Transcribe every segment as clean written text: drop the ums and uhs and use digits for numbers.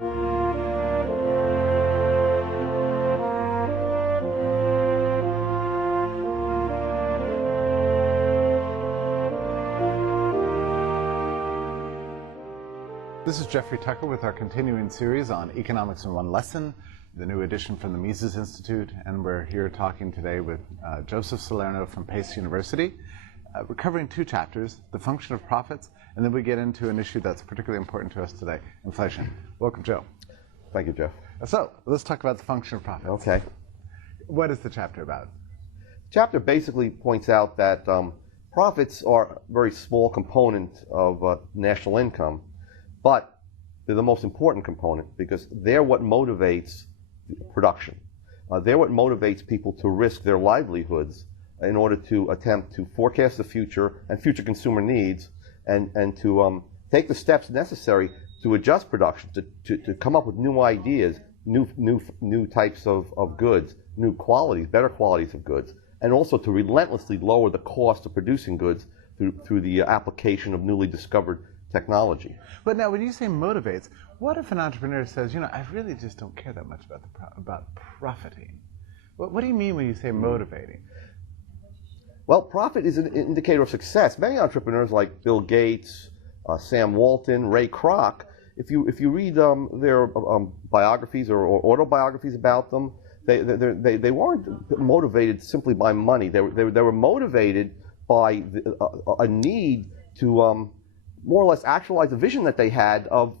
This is Jeffrey Tucker with our continuing series on Economics in One Lesson, the new edition from the Mises Institute, and we're here talking today with Joseph Salerno from Pace University. We're covering two chapters, the function of profits, and then we get into an issue that's particularly important to us today, inflation. Welcome, Joe. Thank you, Jeff. So, let's talk about the function of profits. Okay. What is the chapter about? The chapter basically points out that profits are a very small component of national income, but they're the most important component because they're what motivates production. They're what motivates people to risk their livelihoods in order to attempt to forecast the future and future consumer needs and to take the steps necessary to adjust production, to come up with new ideas, new types of goods, new qualities, better qualities of goods, and also to relentlessly lower the cost of producing goods through the application of newly discovered technology. But now, when you say motivates, what if an entrepreneur says, I really just don't care that much about profiting? What do you mean when you say motivating? Well, profit is an indicator of success. Many entrepreneurs like Bill Gates, Sam Walton, Ray Kroc, if you read their biographies or autobiographies about them, they weren't motivated simply by money. They were motivated by a need to more or less actualize the vision that they had of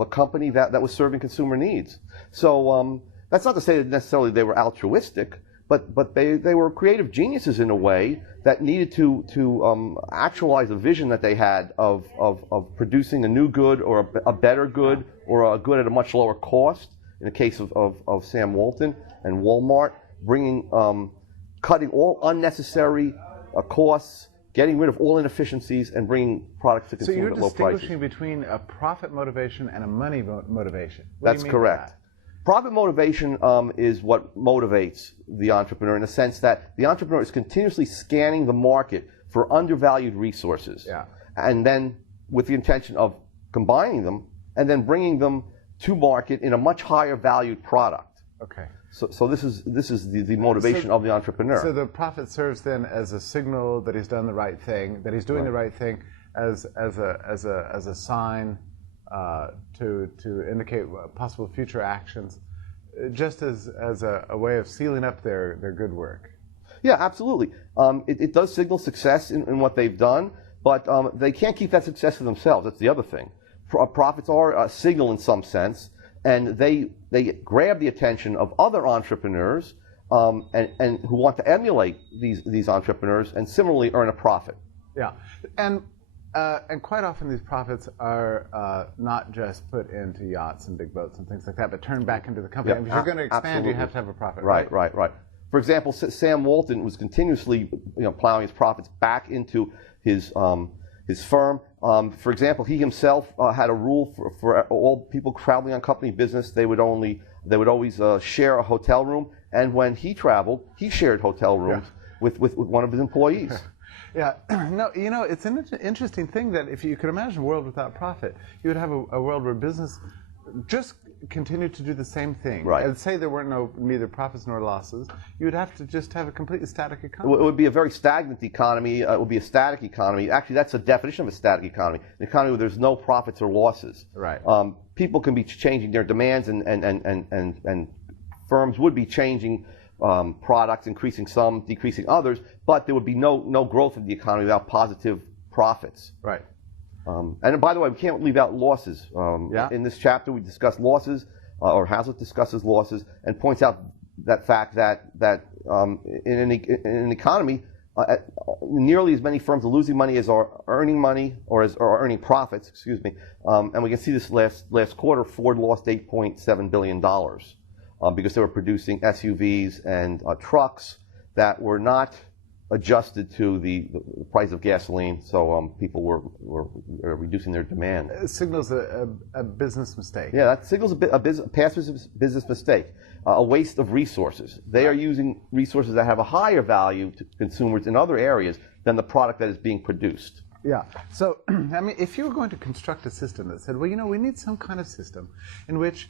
a company that was serving consumer needs. So that's not to say that necessarily they were altruistic, but they were creative geniuses in a way that needed to actualize a vision that they had of producing a new good or a better good or a good at a much lower cost. In the case of Sam Walton and Walmart, cutting all unnecessary costs, getting rid of all inefficiencies, and bringing products to consumers at low prices. So you're distinguishing between a profit motivation and a money motivation. That's correct. Profit motivation is what motivates the entrepreneur in the sense that the entrepreneur is continuously scanning the market for undervalued resources, and then with the intention of combining them and then bringing them to market in a much higher valued product. Okay. So this is the motivation of the entrepreneur. So the profit serves then as a signal that he's done the right thing, that he's doing the right thing, as a sign to indicate possible future actions, just as a way of sealing up their good work. Yeah, absolutely. It does signal success in what they've done, but they can't keep that success for themselves. That's the other thing. Profits are a signal in some sense, and they grab the attention of other entrepreneurs and who want to emulate these entrepreneurs and similarly earn a profit. Yeah, and quite often these profits are not just put into yachts and big boats and things like that, but turned back into the company. And if you're going to expand, absolutely, you have to have a profit. Right. For example, Sam Walton was continuously plowing his profits back into his firm. For example, he himself had a rule for all people traveling on company business. They would always share a hotel room, and when he traveled, he shared hotel rooms with one of his employees. Yeah, no, it's an interesting thing that if you could imagine a world without profit, you would have a world where business just continued to do the same thing. Right. And say there weren't neither profits nor losses, you would have to just have a completely static economy. It would be a very stagnant economy. It would be a static economy. Actually, that's the definition of a static economy. An economy where there's no profits or losses. Right. People can be changing their demands, and firms would be changing products, increasing some, decreasing others, but there would be no growth in the economy without positive profits. Right. And by the way, we can't leave out losses. In this chapter, we discuss losses, or Hazlitt discusses losses, and points out that fact that in an economy, nearly as many firms are losing money as are earning money, or are earning profits. Excuse me. And we can see this last quarter, Ford lost $8.7 billion because they were producing SUVs and trucks that were not adjusted to the price of gasoline, so people were reducing their demand. It signals a business mistake. Yeah, that signals a past business mistake, a waste of resources. They are using resources that have a higher value to consumers in other areas than the product that is being produced. Yeah. So, I mean, if you were going to construct a system that said, well, you know, we need some kind of system in which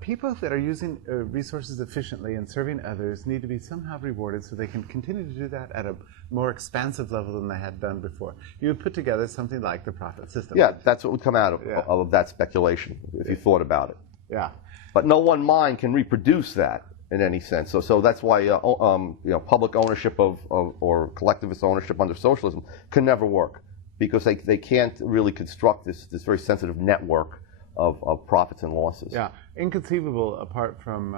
people that are using resources efficiently and serving others need to be somehow rewarded so they can continue to do that at a more expansive level than they had done before, you would put together something like the profit system. Yeah, that's what would come out of that speculation, if you thought about it. Yeah. But no one mind can reproduce that in any sense. So that's why public ownership or collectivist ownership under socialism can never work, because they can't really construct this very sensitive network of profits and losses. Yeah, inconceivable apart from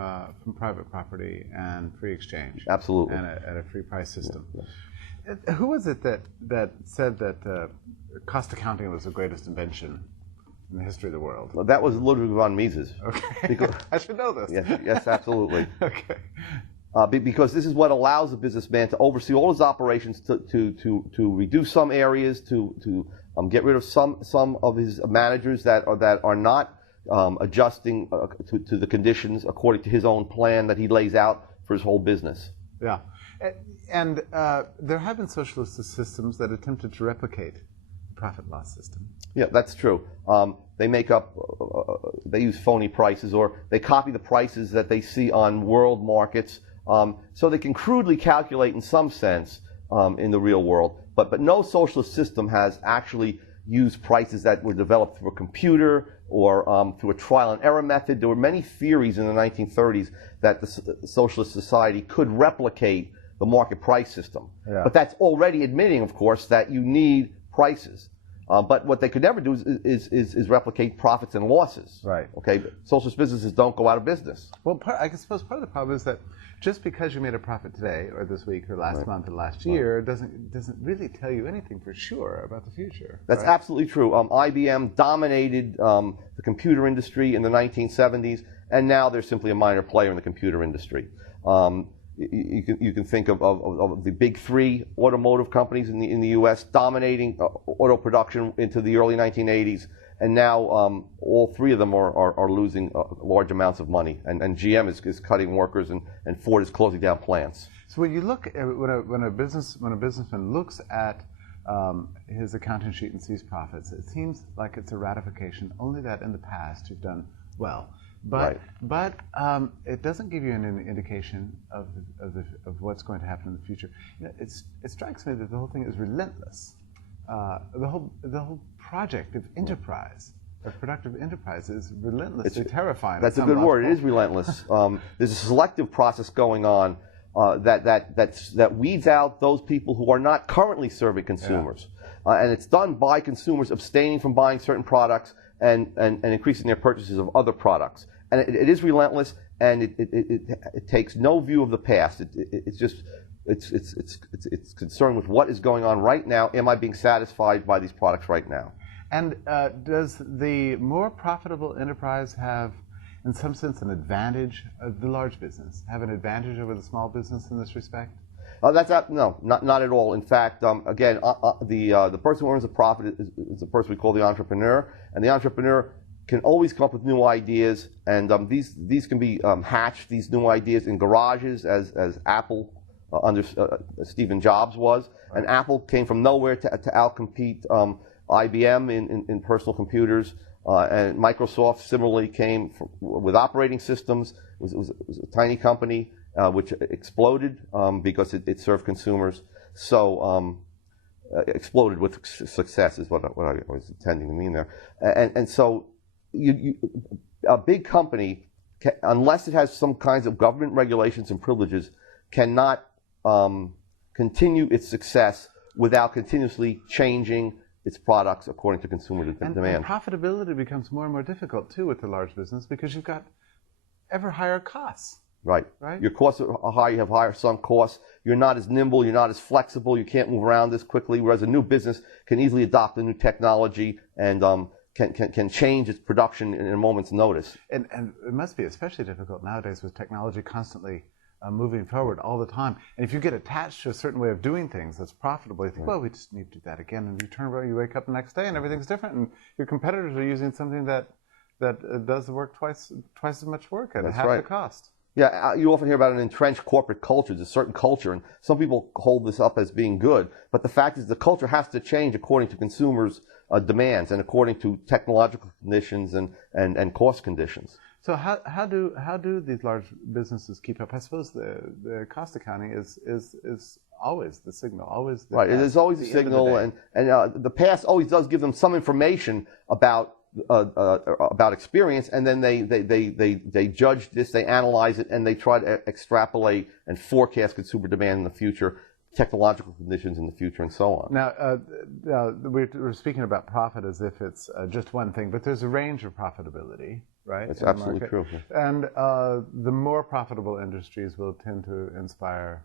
private property and free exchange. Absolutely. And a free price system. Yeah. Who was it that said that cost accounting was the greatest invention in the history of the world? Well, that was Ludwig von Mises. Okay. Because, I should know this. Yes, absolutely. Okay. Because this is what allows a businessman to oversee all his operations, to reduce some areas, to get rid of some of his managers that are not adjusting to the conditions according to his own plan that he lays out for his whole business. Yeah, and there have been socialist systems that attempted to replicate the profit loss system. Yeah, that's true. They make up, they use phony prices, or they copy the prices that they see on world markets, so they can crudely calculate in some sense in the real world. But no socialist system has actually used prices that were developed through a computer or through a trial and error method. There were many theories in the 1930s that the socialist society could replicate the market price system. Yeah. But that's already admitting, of course, that you need prices. But what they could never do is replicate profits and losses. Right. Okay. Socialist businesses don't go out of business. Well, I suppose part of the problem is that just because you made a profit today, or this week, or last month, or last year, doesn't really tell you anything for sure about the future. That's absolutely true. IBM dominated the computer industry in the 1970s, and now they're simply a minor player in the computer industry. You can think of the big three automotive companies in the U.S. dominating auto production into the early 1980s, and now all three of them are losing large amounts of money, and GM is cutting workers, and Ford is closing down plants. So when you look at, when a businessman looks at his accounting sheet and sees profits, it seems like it's a ratification only that in the past you've done well. But it doesn't give you an indication of what's going to happen in the future. You know, it strikes me that the whole thing is relentless. The whole project of enterprise, of productive enterprise, is relentlessly terrifying. That's a good word. It is relentless. There's a selective process going on that weeds out those people who are not currently serving consumers, and it's done by consumers abstaining from buying certain products and increasing their purchases of other products. And it is relentless, and it takes no view of the past. It's concerned with what is going on right now. Am I being satisfied by these products right now? And does the more profitable enterprise have, in some sense, an advantage? The large business have an advantage over the small business in this respect? No, not at all. In fact, again, the person who earns a profit is the person we call the entrepreneur, and the entrepreneur can always come up with new ideas, and these can be hatched, these new ideas, in garages, as Apple under Stephen Jobs was, and Apple came from nowhere to outcompete IBM in personal computers, and Microsoft similarly came with operating systems. It was a tiny company which exploded because it served consumers. So exploded with success is what I was intending to mean there. And so a big company, unless it has some kinds of government regulations and privileges, cannot continue its success without continuously changing its products according to consumer demand. And profitability becomes more and more difficult too with the large business because you've got ever higher costs. Right. Your costs are high. You have higher sunk costs. You're not as nimble. You're not as flexible. You can't move around as quickly. Whereas a new business can easily adopt a new technology and can change its production in a moment's notice. And it must be especially difficult nowadays with technology constantly moving forward all the time. And if you get attached to a certain way of doing things that's profitable, you think, well, we just need to do that again. And you turn around, you wake up the next day, and everything's different. And your competitors are using something that does the work twice as much work at half the cost. Yeah, you often hear about an entrenched corporate culture. There's a certain culture, and some people hold this up as being good. But the fact is the culture has to change according to consumers' demands and according to technological conditions and cost conditions. So how do these large businesses keep up? I suppose the cost accounting is always the signal, always the right. There's always a signal, and the past always does give them some information about experience, and then they judge this, they analyze it, and they try to extrapolate and forecast consumer demand in the future, technological conditions in the future, and so on. Now, we're speaking about profit as if it's just one thing, but there's a range of profitability, right? That's absolutely true. And the more profitable industries will tend to inspire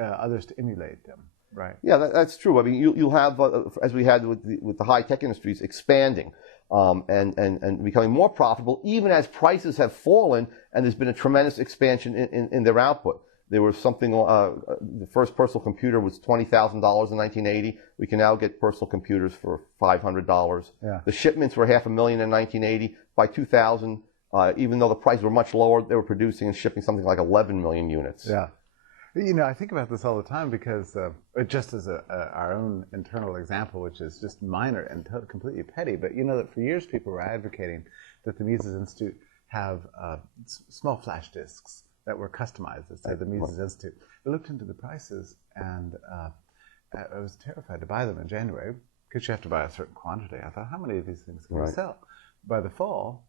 others to emulate them. Right. Yeah, that's true. I mean, you'll have, as we had with the high-tech industries, expanding and becoming more profitable, even as prices have fallen and there's been a tremendous expansion in their output. There was something, the first personal computer was $20,000 in 1980. We can now get personal computers for $500. Yeah. The shipments were $500,000 in 1980. By 2000, even though the prices were much lower, they were producing and shipping something like 11 million units. Yeah. You know, I think about this all the time because just as our own internal example, which is just minor and completely petty, but you know that for years people were advocating that the Mises Institute have small flash disks that were customized as to the Mises Institute. I looked into the prices and I was terrified to buy them in January because you have to buy a certain quantity. I thought, how many of these things can we sell? By the fall,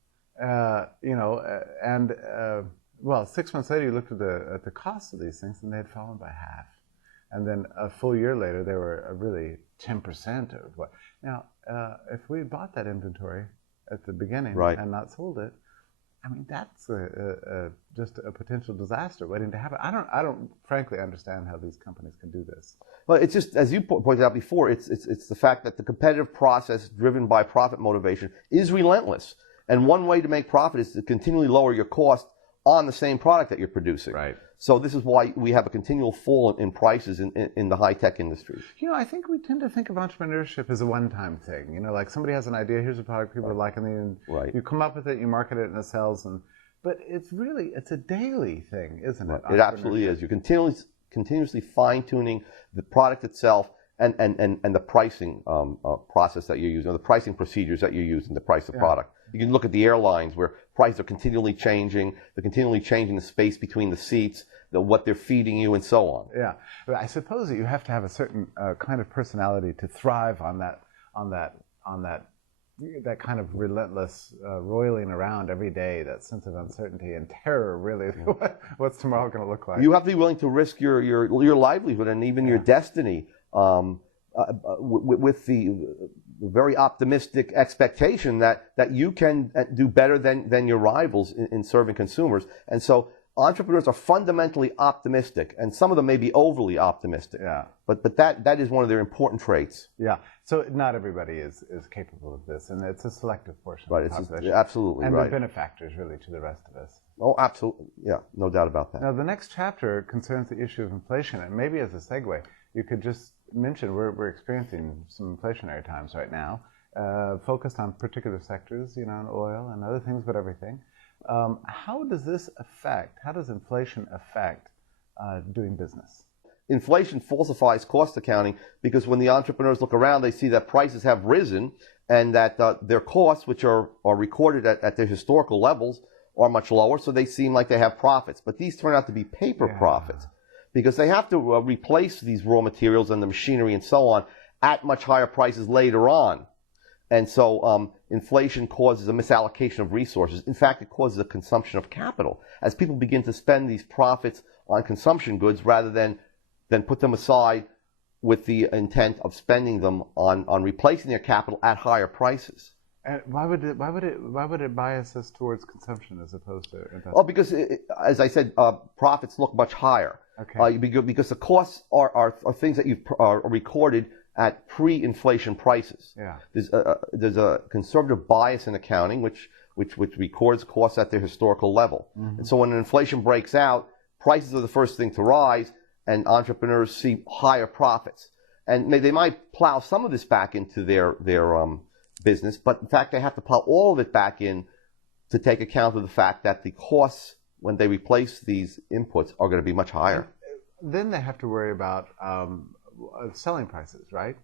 well, 6 months later, you looked at the cost of these things, and they had fallen by half. And then a full year later, they were really 10% of what. Now, if we had bought that inventory at the beginning and not sold it, I mean, that's just a potential disaster waiting to happen. I don't frankly understand how these companies can do this. Well, it's just, as you pointed out before, it's the fact that the competitive process driven by profit motivation is relentless. And one way to make profit is to continually lower your cost on the same product that you're producing. Right. So this is why we have a continual fall in prices in the high-tech industries. You know, I think we tend to think of entrepreneurship as a one-time thing. You know, like somebody has an idea, here's a product people are liking, and you come up with it, you market it, and it sells. But it's a daily thing, isn't it? It absolutely is. You're continuously fine-tuning the product itself and the pricing process that you're using, or the pricing procedures that you're using to price the product. You can look at the airlines where prices are continually changing. They're continually changing the space between the seats, what they're feeding you, and so on. Yeah, but I suppose that you have to have a certain kind of personality to thrive on that kind of relentless roiling around every day, that sense of uncertainty and terror. Really, what's tomorrow going to look like? You have to be willing to risk your livelihood and even your destiny. With the very optimistic expectation that you can do better than your rivals in serving consumers. And so entrepreneurs are fundamentally optimistic, and some of them may be overly optimistic. Yeah. But that is one of their important traits. Yeah. So not everybody is capable of this, and it's a selective portion of the population. Absolutely and right. they're benefactors, really, to the rest of us. Oh, absolutely. Yeah, no doubt about that. Now, the next chapter concerns the issue of inflation, and maybe as a segue, you could just mention we're experiencing some inflationary times right now, focused on particular sectors, you know, in oil and other things, but everything. How does inflation affect doing business? Inflation falsifies cost accounting because when the entrepreneurs look around, they see that prices have risen and that their costs, which are recorded at their historical levels, are much lower, so they seem like they have profits. But these turn out to be paper profits because they have to replace these raw materials and the machinery and so on at much higher prices later on. And so inflation causes a misallocation of resources. In fact, it causes a consumption of capital as people begin to spend these profits on consumption goods rather than put them aside with the intent of spending them on replacing their capital at higher prices. And why would it bias us towards consumption as opposed to investment? Well, because as I said, profits look much higher. Okay. Because the costs are things that you've recorded at pre-inflation prices. Yeah. There's a conservative bias in accounting which records costs at their historical level. Mm-hmm. And so when inflation breaks out, prices are the first thing to rise, and entrepreneurs see higher profits. And they might plow some of this back into their business, but in fact they have to plow all of it back in to take account of the fact that the costs when they replace these inputs are going to be much higher. Then they have to worry about selling prices, right?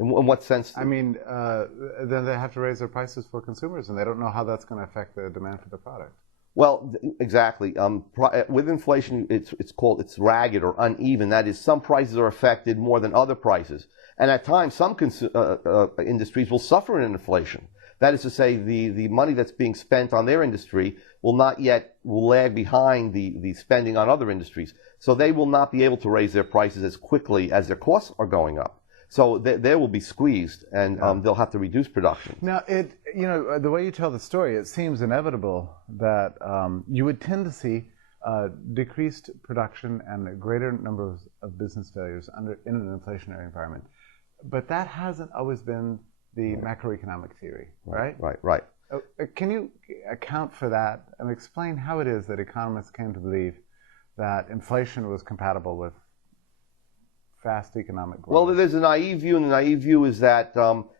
In what sense? I mean, then they have to raise their prices for consumers, and they don't know how that's going to affect the demand for the product. Well, exactly. With inflation, it's ragged or uneven. That is, some prices are affected more than other prices, and at times some industries will suffer in inflation. That is to say, the money that's being spent on their industry will lag behind the spending on other industries. So they will not be able to raise their prices as quickly as their costs are going up. So they will be squeezed, and they'll have to reduce production. Now, the way you tell the story, it seems inevitable that you would tend to see decreased production and a greater number of business failures in an inflationary environment. But that hasn't always been the macroeconomic theory, right? Right. Can you account for that and explain how it is that economists came to believe that inflation was compatible with fast economic growth? Well, there's a naive view, and the naive view is that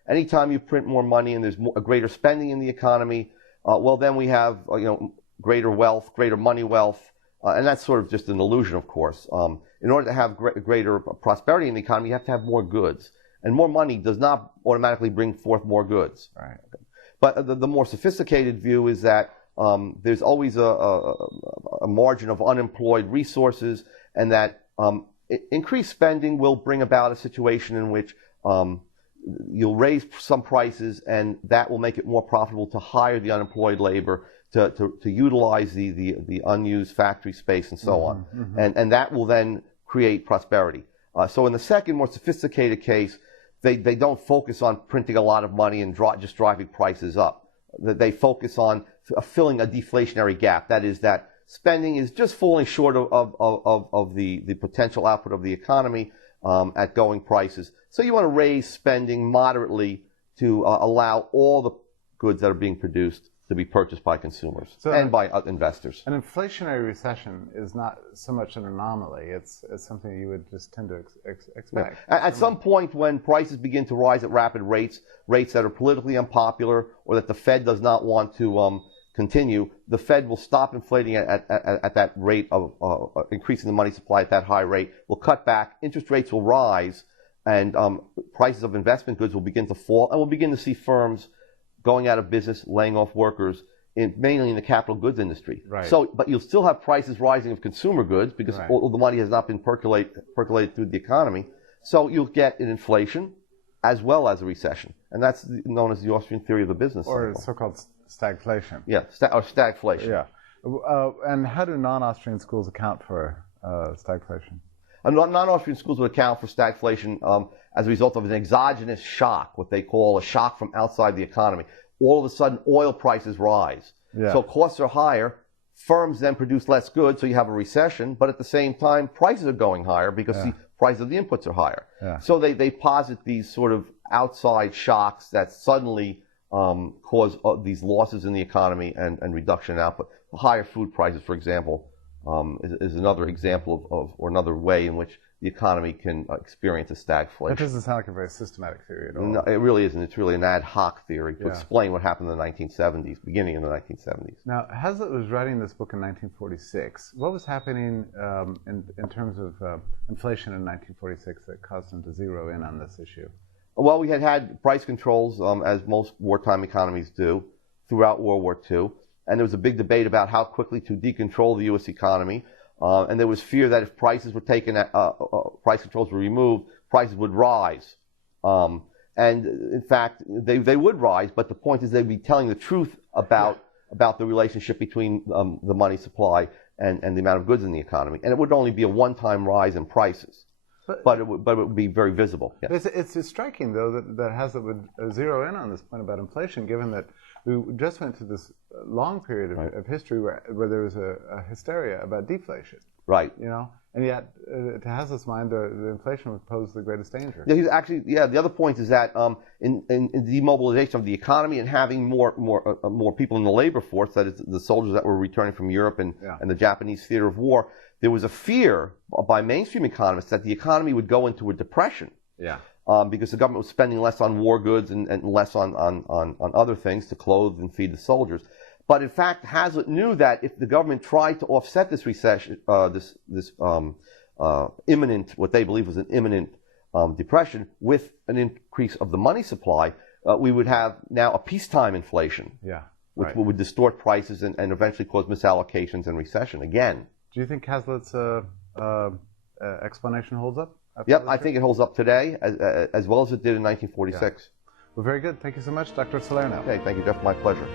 anytime you print more money and there's a greater spending in the economy, then we have greater wealth, greater money wealth, and that's sort of just an illusion, of course. In order to have greater prosperity in the economy, you have to have more goods, and more money does not automatically bring forth more goods. Right. But the more sophisticated view is that there's always a margin of unemployed resources, and that increased spending will bring about a situation in which you'll raise some prices, and that will make it more profitable to hire the unemployed labor to utilize the unused factory space and so on. And that will then create prosperity. So in the second, more sophisticated case, they don't focus on printing a lot of money and just driving prices up. They focus on filling a deflationary gap. That is, that spending is just falling short of the potential output of the economy at going prices. So you want to raise spending moderately to allow all the goods that are being produced to be purchased by consumers and by investors. An inflationary recession is not so much an anomaly. It's something you would just tend to expect. Yeah. At some point when prices begin to rise at rapid rates that are politically unpopular, or that the Fed does not want to continue, the Fed will stop inflating at that rate of increasing the money supply at that high rate, will cut back, interest rates will rise, and prices of investment goods will begin to fall, and we'll begin to see firms going out of business, laying off workers, mainly in the capital goods industry. Right. So, but you'll still have prices rising of consumer goods because all the money has not been percolated through the economy. So you'll get an inflation as well as a recession, and that's known as the Austrian theory of the business cycle. Or so-called stagflation. Yeah, or stagflation. Yeah. And how do non-Austrian schools account for stagflation? Non-Austrian schools would account for stagflation as a result of an exogenous shock, what they call a shock from outside the economy. All of a sudden, oil prices rise. Yeah. So costs are higher. Firms then produce less goods, so you have a recession. But at the same time, prices are going higher because the price of the inputs are higher. Yeah. So they posit these sort of outside shocks that suddenly cause these losses in the economy and reduction in output. Higher food prices, for example, is another example or another way in which the economy can experience a stagflation. That doesn't sound like a very systematic theory at all. No, it really isn't. It's really an ad hoc theory to explain what happened in the 1970s, beginning in the 1970s. Now, Hazlitt was writing this book in 1946. What was happening in terms of inflation in 1946 that caused him to zero in on this issue? Well, we had price controls, as most wartime economies do, throughout World War II. And there was a big debate about how quickly to decontrol the U.S. economy. And there was fear that if prices were taken, price controls were removed, prices would rise. And in fact, they would rise, but the point is they'd be telling the truth about the relationship between the money supply and the amount of goods in the economy. And it would only be a one-time rise in prices. But it would be very visible. Yes. It's striking, though, that Hazlitt would zero in on this point about inflation, given that we just went through this long period of history where there was a hysteria about deflation. Right. You know, and yet, to Hazlitt's mind, the inflation would pose the greatest danger. Yeah, he's actually. Yeah, the other point is that in demobilization of the economy and having more people in the labor force, that is the soldiers that were returning from Europe and the Japanese theater of war, there was a fear by mainstream economists that the economy would go into a depression. Yeah. Because the government was spending less on war goods and less on other things to clothe and feed the soldiers. But in fact, Hazlitt knew that if the government tried to offset this recession, imminent, what they believe was an imminent depression, with an increase of the money supply, we would have now a peacetime inflation, which would distort prices and eventually cause misallocations and recession again. Do you think Hazlitt's explanation holds up? Yep, I think it holds up today as well as it did in 1946. Yeah. Well, very good. Thank you so much, Dr. Salerno. Okay, thank you, Jeff. My pleasure.